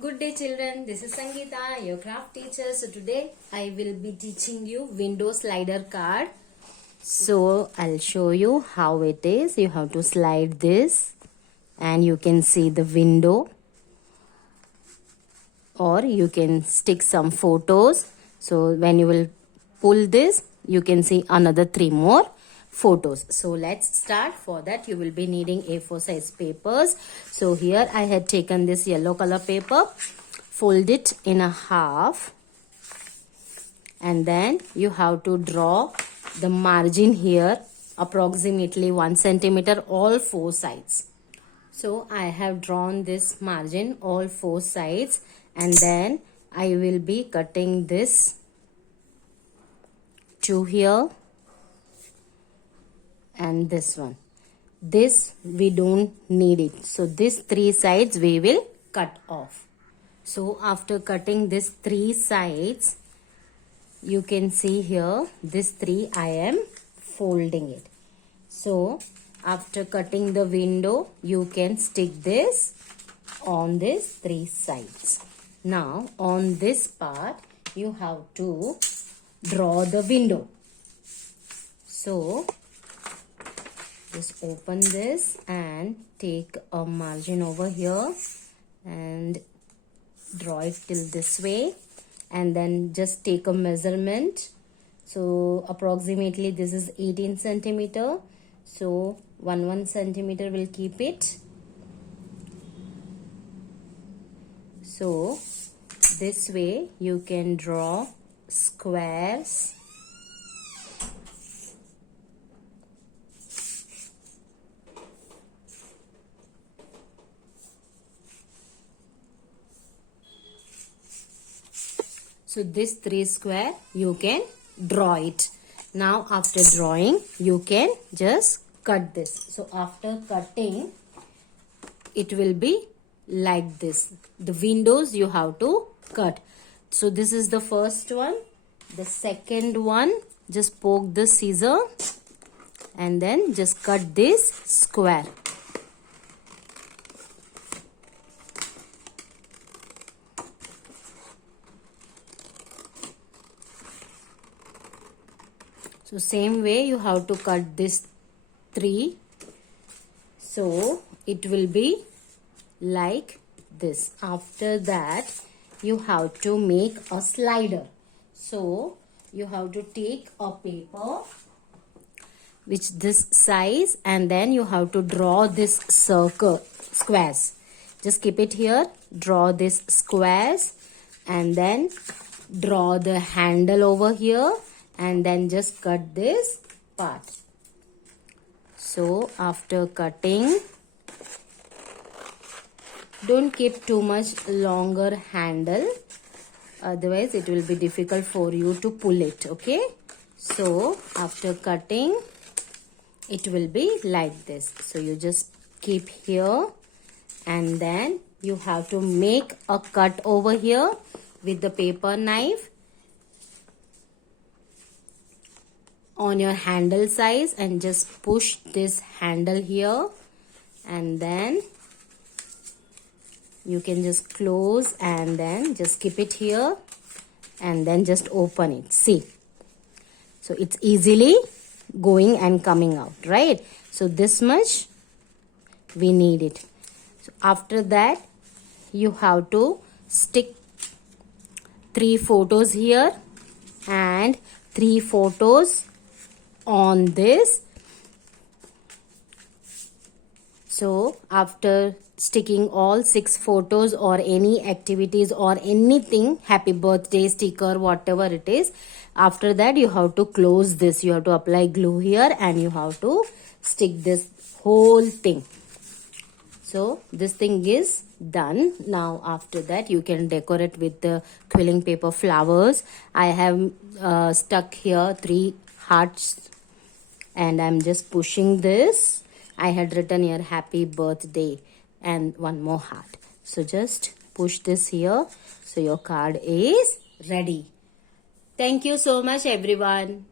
Good day children, this is Sangeeta, your craft teacher. So today I will be teaching you window slider card. So I'll show you how it is. You have to slide this and you can see the window, or you can stick some photos. So when you will pull this, you can see another 3 more photos. So let's start. For that you will be needing A4 size papers. So here I had taken this yellow color paper, fold it in a half, and then you have to draw the margin here approximately 1 centimeter all 4 sides. So I have drawn this margin all 4 sides, and then I will be cutting this to here and this one. This we don't need it, so this 3 sides we will cut off. So after cutting this 3 sides, you can see here this 3 I am folding it. So after cutting the window, you can stick this on this 3 sides. Now on this part you have to draw the window. So just open this and take a margin over here and draw it till this way, and then just take a measurement. So approximately this is 18 centimeter. So 1 centimeter will keep it. So this way you can draw squares. So this 3 square you can draw it. Now after drawing, you can just cut this. So after cutting, it will be like this. The windows you have to cut. So this is the first one. The second one, just poke the scissor and then just cut this square. So same way you have to cut this 3. So it will be like this. After that you have to make a slider. So you have to take a paper which this size, and then you have to draw this circle squares. Just keep it here, draw this squares, and then draw the handle over here, and then just cut this part. So after cutting, don't keep too much longer handle, otherwise it will be difficult for you to pull it. Okay, so after cutting, it will be like this. So you just keep here, and then you have to make a cut over here with the paper knife on your handle size, and just push this handle here, and then you can just close and then just keep it here and then just open it. See, so it's easily going and coming out, right? So this much we need it. So after that you have to stick 3 photos here and 3 photos on this. So after sticking all 6 photos or any activities or anything, happy birthday sticker, whatever it is, after that you have to close this. You have to apply glue here and you have to stick this whole thing. So this thing is done. Now after that you can decorate with the quilling paper flowers. I have stuck here 3 hearts and I'm just pushing this. I had written here happy birthday and 1 more heart. So just push this here. So your card is ready. Thank you so much everyone.